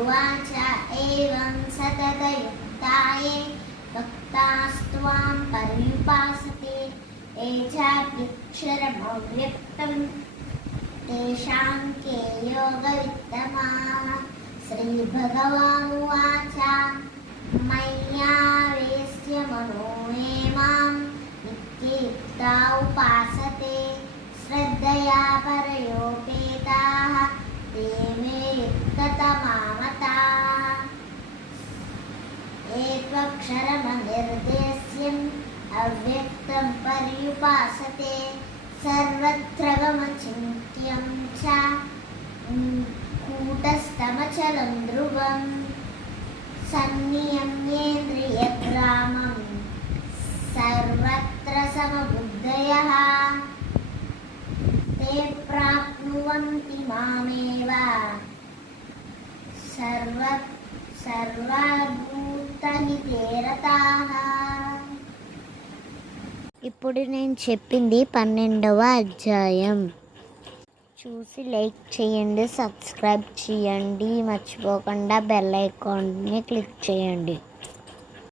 उवाच एवं सततयुक्ताये भक्तास्त्वां पर्युपासते ये चाप्यक्षरमव्यक्तं तेषां के योगवित्तमाः। श्रीभगवानुवाच मय्यावेश्य मनो ये मां नित्ययुक्ता उपासते श्रद्धया परयोपेताः ते मे युक्ततमा मताः। ये त्वक्षरमनिर्देश्यम् अव्यक्तं पर्युपासते सर्वत्र गमचिन्त्यं च कूटस्थमचलं ध्रुवं सन्नियम्येन्द्रियग्रामं सर्वत्र समबुद्धयः ते प्राप्नुवन्ति मामेव सर्वभूतहिते रताः। ఇప్పుడు నేను చెప్పింది 12వ అధ్యాయం. చూసి లైక్ చేయండి, సబ్స్క్రైబ్ చేయండి, మర్చిపోకుండా బెల్ ఐకాన్ని క్లిక్ చేయండి.